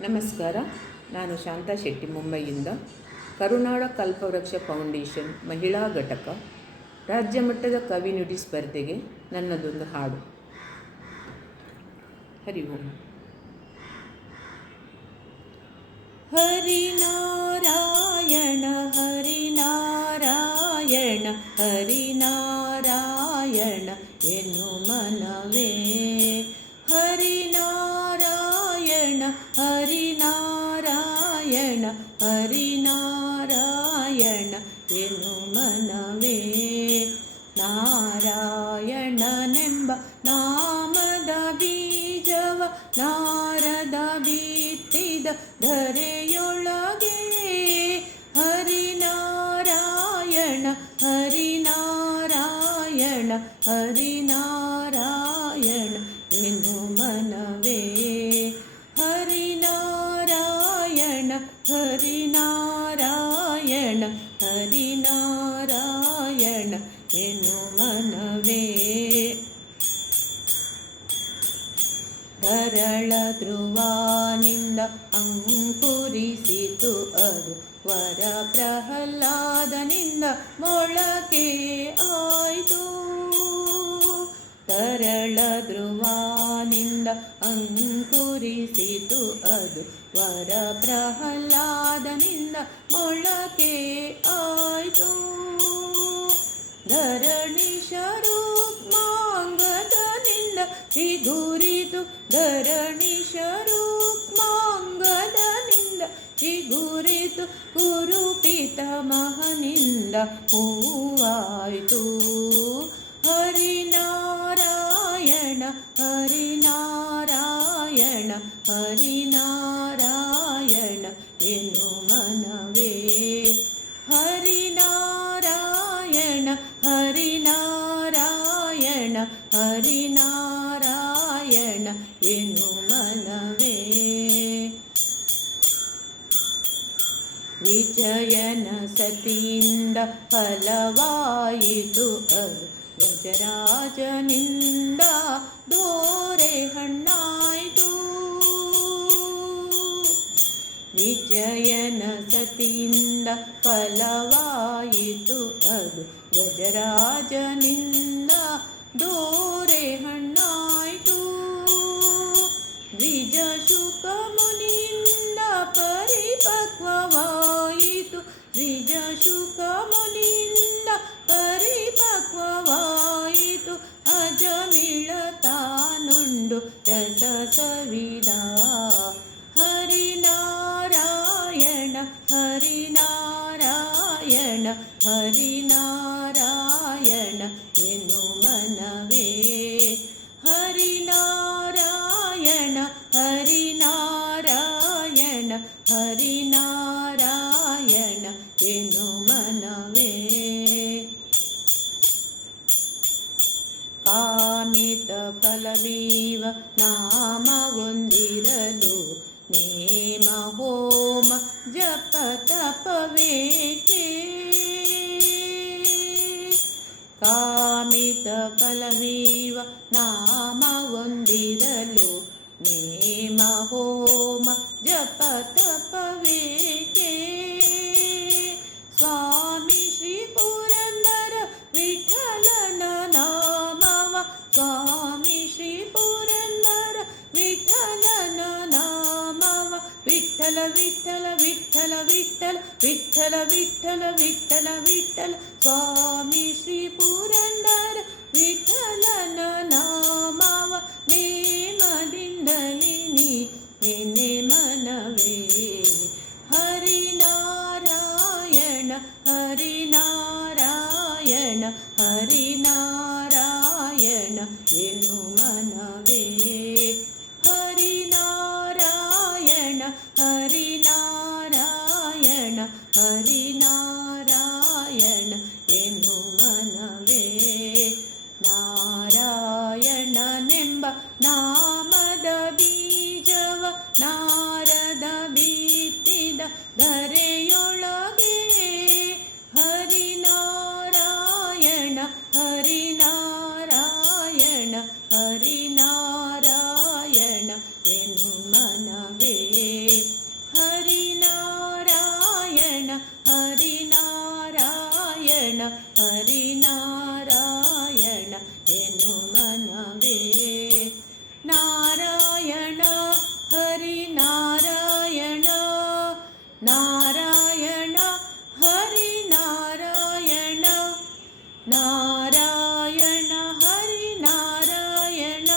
ನಮಸ್ಕಾರ. ನಾನು ಶಾಂತಾ ಶೆಟ್ಟಿ, ಮುಂಬೈಯಿಂದ. ಕರುನಾಡ ಕಲ್ಪವೃಕ್ಷ ಫೌಂಡೇಶನ್ ಮಹಿಳಾ ಘಟಕ ರಾಜ್ಯ ಮಟ್ಟದ ಕವಿ ನುಡಿ ಸ್ಪರ್ಧೆಗೆ ನನ್ನದೊಂದು ಹಾಡು. ಹರಿ ಓಂ. ಹರಿನಾರಾಯಣ ಹರಿನಾರಾಯಣ ಹರಿನಾರಾಯಣ ಎನ್ನು ಮನವೇ, ಹರಿನಾರಾಯಣ ಹರಿನಾರಾಯಣ ಹರಿನಾರಾಯಣ ಎನ್ನು ಮನವೇ. ನಾರಾಯಣನೆಂಬ ನಾಮದ ಬೀಜವ ನಾರದ ಬಿತ್ತಿದ ಧರೆಯೊಳಗೆ, ಹರಿನಾರಾಯಣ ಹರಿನಾರಾಯಣ ಹರಿನಾರಾಯಣ ಎನ್ನು ಮನವೇ. ಹರಿನಾರಾಯಣ ಹರಿನಾರಾಯಣ ಹರಿನಾರಾಯಣ ಎನ್ನು ಮನವೇ. ತರಳ ಧ್ರುವಾನಿಂದ ಅಂಕುರಿಸಿತು ಅದು, ವರ ಪ್ರಹ್ಲಾದನಿಂದ ಮೊಳಕೆ ಆಯ್ತು. ತರಳ ಧ್ರುವಾನಿಂದ ಅಂಕುರಿಸಿತು ಅದು, ವರ ಪ್ರಹ್ಲಾದನಿಂದ ಮೊಳಕೆ ಆಯ್ತು. ಧರಣೀಶರು ಮಾಂಗದನಿಂದ ಚಿಗುರಿತು, ಧರಣೀಶರು ಮಾಂಗದನಿಂದ ಚಿಗುರಿತು, ಕುರುಪಿತ ಮಹನಿಂದ ಹೂವಾಯಿತು. ಹರಿನಾರಾಯಣ ಹರಿನಾರಾಯಣ ಹರಿನಾರಾಯಣ ಎನ್ನು ಮನವೇ. ಹರಿನಾರಾಯಣ ಹರಿನಾರಾಯಣ ಹರಿನಾರಾಯಣ ಎನ್ನು ಮನವೇ. ವಿಜಯನ ಸತಿಯಿಂದ ಫಲವಾಯಿತು ಅದು, ಗಜರಾಜನಿಂದ ದೋರೆ ಹಣ್ಣಾಯಿತು. ವಿಜಯನ ಸತಿಯಿಂದ ಫಲವಾಯಿತು ಅದು, ಗಜರಾಜನಿಂದ ದೋರೆ ಹಣ್ಣಾಯಿತು. ದ್ವಿಜ ಶುಕ ಮುನಿಯಿಂದ ಪರಿಪಕ್ವವಾಯಿತು, ದ್ವಿಜ ಶುಕ ಮುನಿಯಿಂದ ಪರಿಪಕ್ವವಾಯಿತು. ಅಜಮಿಳ ತಾನುಂಡು ರಸ ಸವಿದ, ಹರಿನಾರಾಯಣ ಹರಿನಾರಾಯಣ ಹರಿನಾರಾಯಣ ಎನ್ನು ಮನವೇ. ಹರಿನಾರಾಯಣ ಹರಿನಾರಾಯಣ ಹರಿನಾರಾಯಣ ಎನ್ನು ಮನವೇ. ಕಾಮಿತ ಫಲವೀವ ನಾಮವೊಂದಿರಲು, ನೇಮ ಹೋಮ ಜಪ ತಪವೇಕೆ. ಕಾಮಿತ ಫಲವೀವ ನಾಮವೊಂದಿರಲು, ನೇಮ ಹೋಮ ಜಪ ತಪವೇಕೆ. ಸ್ವಾಮಿ ಶ್ರೀ ಪುರಂದರ ವಿಠಲನ ನಾಮವ, ಸ್ವಾಮಿ ಶ್ರೀ ಪುರಂದರ ವಿಠಲನ ನಾಮವ. ವಿಠಲ ವಿಠಲ ವಿಠಲ ವಿಠಲ ವಿಠಲ ವಿಠಲ ವಿಠಲ ವಿಠಲ ಸ್ವಾಮಿ ಶ್ರೀ ಪುರಂದರ ವಿಠಲನ ನಾಮವ. ನೇಮದಿಂದಲಿ ನಿನ್ನೆ ಮನವೇ. ಹರಿನಾರಾಯಣ ಹರಿನಾರಾಯಣ ಹರಿನಾರಾಯಣ ಎನ್ನು ಮನವೇ. ಹರಿನಾರಾಯಣ ಹರಿನಾರಾಯಣ ಹರಿನಾರಾಯಣ ಎನ್ನು ಮನವೇ. ನಾರಾಯಣನೆಂಬ ನಾಮದ ಬೀಜವ ನಾರದ ಬಿತ್ತಿದ ಧರೆಯೊಳಗೆ, ಹರಿನಾರಾಯಣ ಹರಿನಾರಾಯಣ ಹರಿನಾರಾಯಣ ಎನ್ನು ಮನವೇ. ಹರಿನಾರಾಯಣ ಹರಿನಾರಾಯಣ ಹರಿನಾರಾಯಣ ಎನು ಮನವೇ. ನಾರಾಯಣ ಹರಿನಾರಾಯಣ ನಾರಾಯಣ ಹರಿನಾರಾಯಣ ನಾರಾಯಣ ಹರಿನಾರಾಯಣ.